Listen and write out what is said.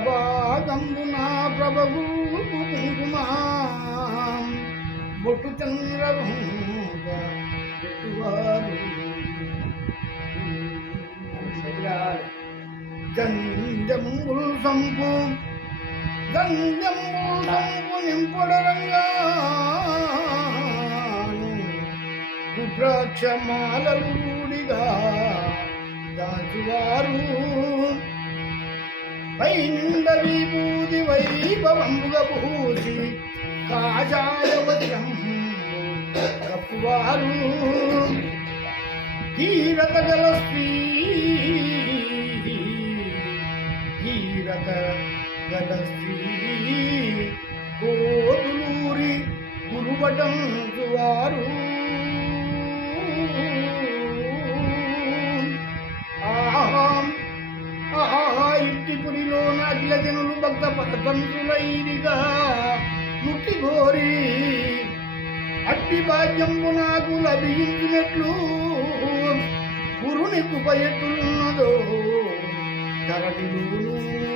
తలభాగంబున ప్రభు కుంకుమా బొట్టు చంద్రభంగ పెట్టువారు గంధముల్ సంపు నింపొడరంగా రుద్రాక్షమాలలు రూడిగా దాచువారు పై నిండ విభూది వైభవంగా పూసి కాజాయ వజ్రం కప్పువారు తీరత గల స్త్రీ కోతులూరి గురువటంచువారు ఇంటిపురిలో నాటిల జనులు భక్త పరతంతులైరిగా ముక్తి కోరి అట్టి భాగ్యంబు నాకు లభించినట్లు గురుని కృప ఎట్టున్నదో ధరణిలోను